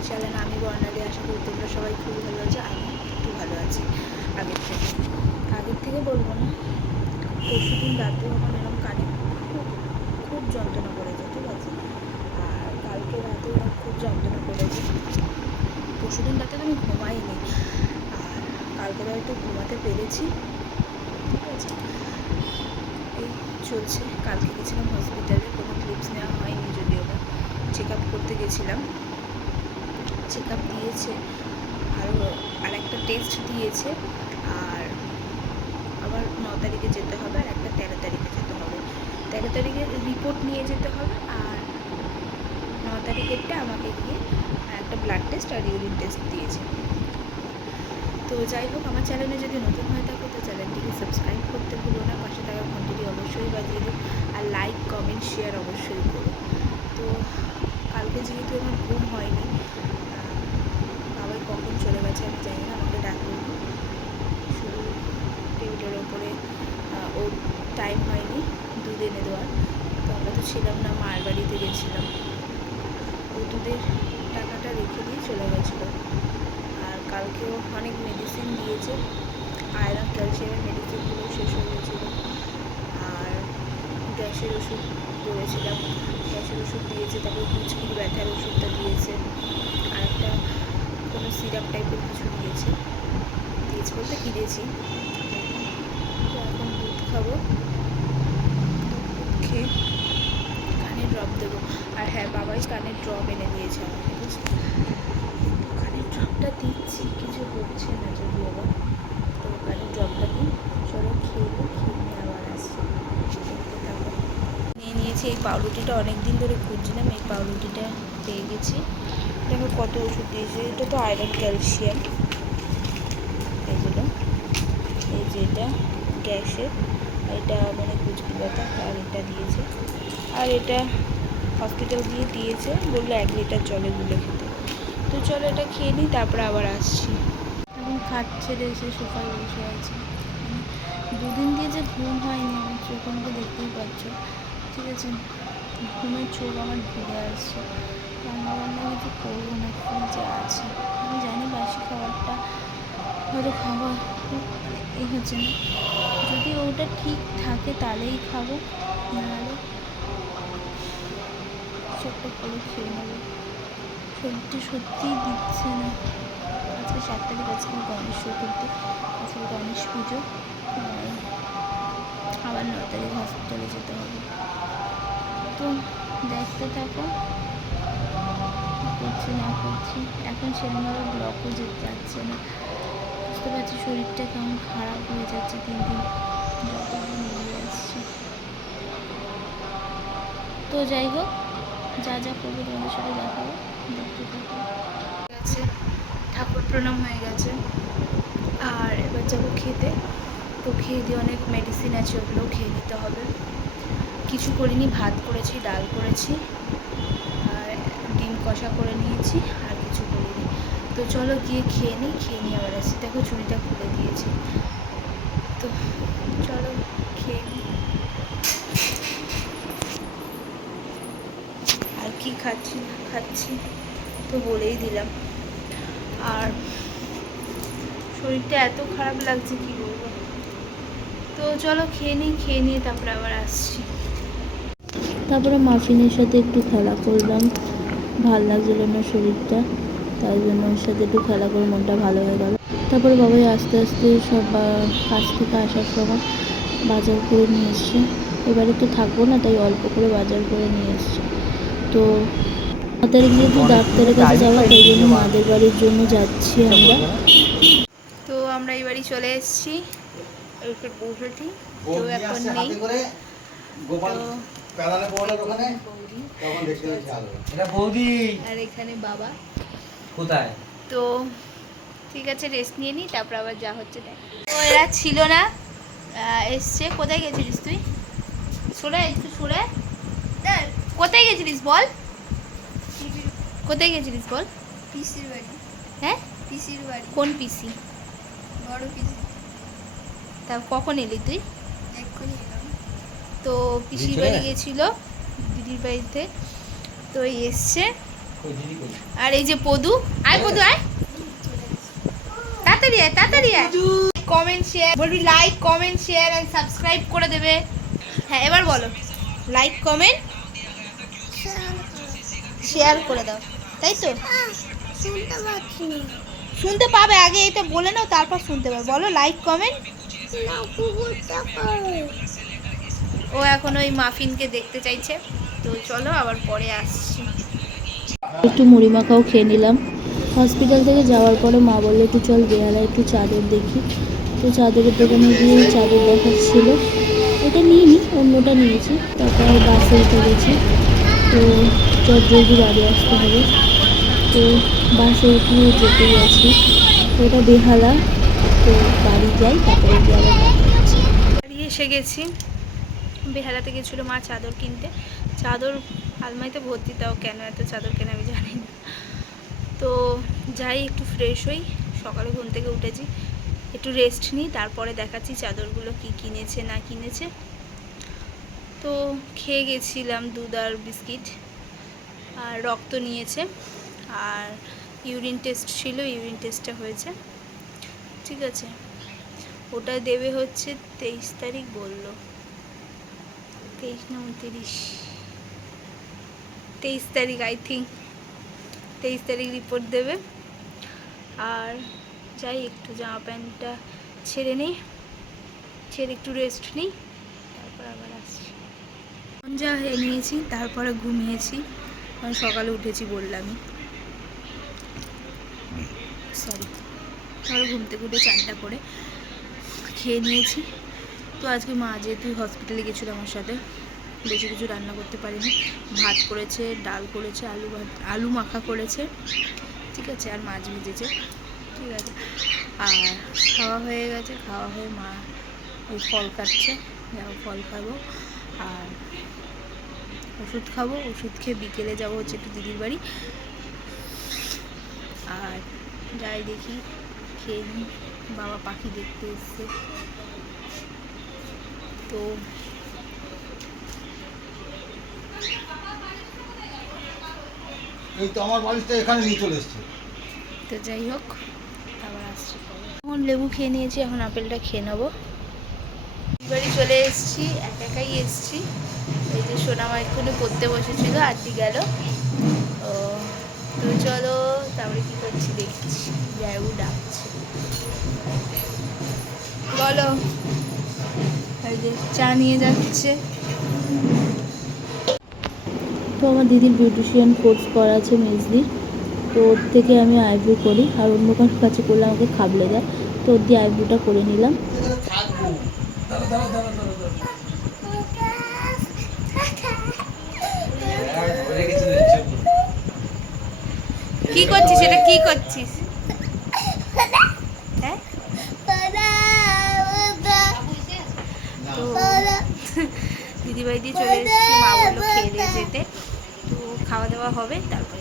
My channel. আমি বর্ণালী। আশা করি তোমরা সবাই খুব ভালো আছো। আমি একটু ভালো আছি আগের থেকে বলবো না। পরশুদিন রাতেও আমার এরকম কানে খুব খুব যন্ত্রণা করেছে, ঠিক আছে। আর কালকে রাতেও এরকম খুব যন্ত্রণা করেছে। পরশুদিন রাতে তো আমি ঘুমাইনি, আর কালকে হয়তো ঘুমাতে পেরেছি, ঠিক আছে। এই চলছে। কালকে গেছিলাম হসপিটালে, কোনো ক্লিপস নেওয়া হয়নি যদিও বা। চেক আপ করতে গেছিলাম, চেক আপ দিয়েছে, আর একটা টেস্ট দিয়েছে। আর আবার 9 তারিখে যেতে হবে, আর একটা 13 তারিখে যেতে হবে। 13 তারিখে রিপোর্ট নিয়ে যেতে হবে, আর 9 তারিখেরটা আমাকে গিয়ে একটা ব্লাড টেস্ট আর ইউরিন টেস্ট দিয়েছে। তো যাই হোক, আমার চ্যানেলে যদি নতুন হয়ে থাকো তো চ্যানেলটিকে সাবস্ক্রাইব করতে ভুলো না, পাশে থাকা ঘন্টিটি অবশ্যই বাজিয়ে দিও, আর লাইক কমেন্ট শেয়ার অবশ্যই করো। তো কালকে যেহেতু আমার ঘুম হয়নি, বাবাই কখন চলে গেছে আমি জানি না, আমাকে ডাকলো শুধু টেবিলের ওপরে। ওর টাইম হয়নি দুধ এনে দেওয়ার, তো আমরা তো ছিলাম না, মার বাড়িতে গেছিলাম। ও দুধের টাকাটা রেখে দিয়ে চলে গেছিলো। আর কালকেও অনেক মেডিসিন দিয়েছে, আয়রন ক্যালসিয়ামের মেডিসিনগুলো শেষ হয়ে গেছিলো। আর গ্যাসের ওষুধ বলেছিলাম, গ্যাসের ওষুধ দিয়েছে, তারপর কুচকির ব্যথার ওষুধটা দিয়েছে, আর একটা কোনো সিরাপ টাইপের কিছু দিয়েছে বলতে কিনেছি। তো এখন দুধ খাবো, খেয়ে কানের ড্রপ দেবো। আর হ্যাঁ, বাবাই কানের ড্রপ এনে দিয়েছে আমাকে, বুঝলি। কানের ড্রপটা দিচ্ছি, কিছু হচ্ছে না যদিও বা। তো কানের ড্রপটা দিই, চলো খেয়ে নিয়ে আবার আসছি। নিয়ে নিয়েছি এই পাউরুটিটা, অনেক দিন ধরে খুঁজছিলাম, এই পাউরুটিটা পেয়ে গেছি। দেখো কত ওষুধ দিয়েছে, এটা তো আয়রন ক্যালসিয়াম, এগুলো। এই যে এটা গ্যাসের, এটা মানে কুচকি ব্যথা, আর এটা দিয়েছে। আর এটা হসপিটাল দিয়ে দিয়েছে, বললো 1 লিটার জলে গুলে খেতে। তো চলো এটা খেয়ে নিই, তারপরে আবার আসছি। এখন খাচ্ছে, এসে সোফায় বসে আছে। দুদিন দিয়ে যে ঘুম হয়নি, আমার চোখ আমাকে দেখতেই পাচ্ছ, ঠিক আছে। ঘুমের চোখ আমার ঘুরে আসছে। রান্নাবান্না কিছু করবো না, ফ্রিজে আছে। আমি জানি বাসি খাবারটা হয়তো খাওয়া মানে হচ্ছে না, যদি ওটা ঠিক থাকে তাহলেই খাবো, নাহলে চোখটা করে খেয়ে নেবো। শরীরটা সত্যিই দিচ্ছে না। আজকে 7 তারিখ, আজকে গণেশ চতুর্থী, আজকে গণেশ পুজো, আবার 9 তারিখ হসপিটালে যেতে হবে। তো দেখতে থাকো করছি না করছি। এখন সেরকমভাবে ব্লকও যেতে যাচ্ছে না, বুঝতে পারছি শরীরটা কেমন খারাপ হয়ে যাচ্ছে দিন দিন, যতদিন এগিয়ে আসছে। তো যাই হোক, যা যা করবো তোমাদের সাথে দেখাবো, দেখতে থাকো। ঠিক আছে, ঠাকুর প্রণাম হয়ে গেছে, আর এবার যাবো খেতে। তো খেয়ে দিয়ে অনেক মেডিসিন আছে, ওগুলোও খেয়ে নিতে হবে। কিছু করিনি, ভাত করেছি, ডাল করেছি, আর ডিম কষা করে নিয়েছি, আর কিছু করিনি। তো চলো গিয়ে খেয়ে নিই আবার আসি। দেখো চুড়িটা খুলে দিয়েছি, তো চলো খেয়ে নিই। আর কি খাচ্ছি তো বলেই দিলাম। আর শরীরটা এত খারাপ লাগছে কি বলবো। তো চলো খেয়ে নিয়ে তারপরে আবার আসছি। তারপরে মাফিনের সাথে একটু খেলা করলাম, ভাল লাগছিল না শরীরটা, তাই জন্য ওর সাথে একটু খেলা করে মনটা ভালো হয়ে গেল। তারপরে বাবাই আস্তে আস্তে সব কাজ থেকে আসার সময় বাজার করে নিয়ে এসছে। এবারে তো থাকবো না, তাই অল্প করে বাজার করে নিয়ে এসছে। তো তাড়াতাড়ি যেহেতু ডাক্তারের কাছে যাওয়া, তাই জন্য মাদের বাড়ির জন্য যাচ্ছি আমরা। তো আমরা এই বাড়ি চলে এসেছি, বৌভাটি কেউ এখন নেই। আর এখানে বাবা কোথায়। তো ঠিক আছে, রেস্ট নিয়ে নিই, তারপর আবার যা হচ্ছে দেখ। তো এরা ছিল না, এসছে। কোথায় গেছিলিস তুই? একটু সরে, কোথায় গেছিলিস বল, কোথায় গেছিলিস বল? পিসির বাড়ি। হ্যাঁ, পিসির বাড়ি। কোন পিসি? বড় পিসি। তা কখন এলি তুই? এক্ষুনি এলাম। তো পিসির বাড়ি গেছিল, দিদির বাড়িতে। তো এসছে, আর এই যে পদু, আয় পদু আয়, তাড়াতাড়ি আয়, তাড়াতাড়ি আয়। কমেন্ট শেয়ার, বলবি like comment share and subscribe করে দেবে। হ্যাঁ এবার বলো, লাইক কমেন্ট শেয়ার করে দাও, তাই তো? শুনতে পাবে, আগে এটা বলে নাও তারপর শুনতে পাবে। বলো লাইক কমেন্ট। ও এখন ওই মাফিনকে দেখতে চাইছে, তো চলো আবার পরে আসছি। একটু মুড়ি মাখাও খেয়ে নিলাম। হসপিটাল থেকে যাওয়ার পরে মা বললো একটু চল বেহালা একটু চাদর দেখি। তো চাদরের দোকানে গিয়ে চাদর দেখাচ্ছিল, এটা নিইনি, অন্যটা নিয়েছি। তারপর বাসে উঠে গেছি, তো জলদি বাড়ি আসতে হবে। তো বাসে উঠে যেতেই আছি, তো এটা বেহালা। তো বাড়ি যাই, তারপরে গিয়ে আবার বাড়ি এসে গেছি। বেহালাতে গেছিলো মা চাদর কিনতে, চাদর আলমারিতে ভর্তি, তাও কেন এত চাদর কেন আমি জানি না। তো যাই একটু ফ্রেশ হই, সকালে ঘুম থেকে উঠেছি, একটু রেস্ট নিই, তারপরে দেখাচ্ছি চাদরগুলো কি কিনেছে না কিনেছে। তো খেয়ে গেছিলাম দুধ আর বিস্কিট, আর রক্ত নিয়েছে, আর ইউরিন টেস্ট ছিল, ইউরিন টেস্টটা হয়েছে, ঠিক আছে। ওটা দেবে হচ্ছে 23 তারিখ বললো, 23 না 29, 23 তারিখ আই থিঙ্ক, 23 তারিখ রিপোর্ট দেবে। আর যাই একটু জামা প্যান্টটা ছেড়ে নিই, ছেড়ে একটু রেস্ট নিই, তারপর আবার আসছি। যা হয়ে নিয়েছি, তারপরে ঘুমিয়েছি, কারণ সকালে উঠেছি বললামই, সরি। তারপরে ঘুম থেকে উঠে চানটা করে খেয়ে নিয়েছি। তো আজকে মা যেহেতু হসপিটালে গেছিলো আমার সাথে, বেশি কিছু রান্না করতে পারিনি। ভাত করেছে, ডাল করেছে, আলু মাখা করেছে, ঠিক আছে, আর মাছ ভেজেছে, ঠিক আছে। আর খাওয়া হয়ে গেছে, খাওয়া হয়ে মা ওই ফল কাটছে, যাও ফল খাবো আর ওষুধ খাবো। ওষুধ খেয়ে বিকেলে যাবো হচ্ছে একটু দিদির বাড়ি, আর যাই দেখি খেয়ে নিই। বাবা পাখি দেখতে এসছে, তো এই তো আমার বাড়িটা এখানে নিয়ে চলে এসছে। তো যাই হোক আবার আসছি। এখন লেবু খেয়ে নিয়েছি, এখন আপেলটা খেয়ে নেবো। বাড়ি চলে এসেছি, একাই এসেছি। এই যে সোনামা এক্ষুনি পড়তে বসেছিল, আরতি গেল। তো চলো তারপরে কী করছি দেখছি, যাইবু ডাকছি, বলো। এই যে চা নিয়ে যাচ্ছে। তো আমার দিদির বিউটিশিয়ান কোর্স করা আছে মেজদির, তো ওর থেকে আমি আইব্রো করি, আর অন্য কারোর কাছে করলে আমাকে খাবলে দেয়, তো ওর দিয়ে আইব্রোটা করে নিলাম। কি করছিস, এটা কি করছিস? হ্যাঁ, তো দিদিভাই দিয়ে চলে এসেছি, মা বললো খেয়ে দিয়ে যেতে, তো খাওয়া দাওয়া হবে, তারপরে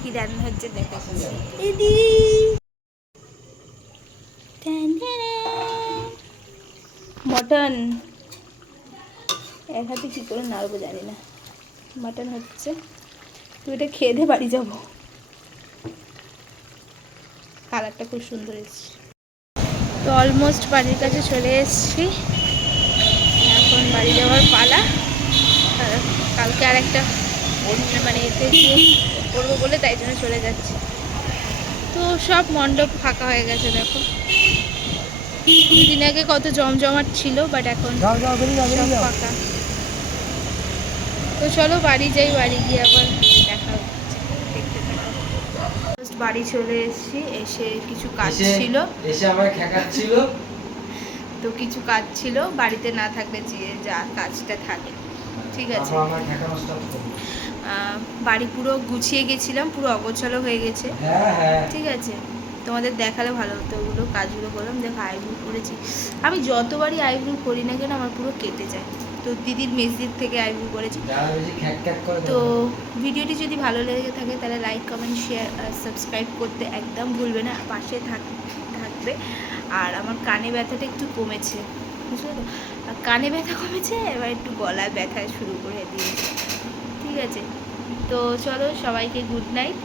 কি রান্না হচ্ছে দেখাচ্ছি। মটন এক হাতে কী করে নাড়বো জানি না, মাটন হচ্ছে, তো এটা খেয়ে দিয়ে বাড়ি যাবো। কালারটা খুব সুন্দর এসেছে। তো অলমোস্ট বাড়ির কাছে চলে এসেছি, এখন বাড়ি যাওয়ার পালা। কালকে আর একটা মানে এতে গিয়ে করবো বলে, তাই জন্য চলে যাচ্ছি। তো সব মণ্ডপ ফাঁকা হয়ে গেছে, দেখো। দুদিন আগে কত জমজমাট ছিল, বাট এখন সব ফাঁকা। তো চলো বাড়ি যাই, বাড়ি গিয়ে আবার দেখা হচ্ছে, দেখতে থাকো। বাড়ি চলে এসেছি, এসে কিছু কাজ ছিল, এসে আমার খেকাচ্ছিল, তো কিছু কাজ ছিল, বাড়িতে না থাকলে যে যা কাজটা থাকে, ঠিক আছে। বাড়ি পুরো গুছিয়ে গেছিলাম, পুরো অগোছালো হয়ে গেছে, ঠিক আছে। তোমাদের দেখালে ভালো হতো ওগুলো কাজগুলো করলাম। দেখো আইব্রু করেছি, আমি যতবারই আইব্রু করি না কেন আমার পুরো কেটে যায়। তো দিদির মেজদির থেকে আইব্রু করেছি। তো ভিডিওটি যদি ভালো লেগে থাকে তাহলে লাইক কমেন্ট শেয়ার সাবস্ক্রাইব করতে একদম ভুলবে না, পাশে থাকবে। আর আমার কানে ব্যথাটা একটু কমেছে, বুঝলে তো, কানে ব্যথা কমেছে, এবার একটু গলায় ব্যথা শুরু করে দিয়েছে। ঠিক আছে? তো চলো, সবাইকে গুড নাইট।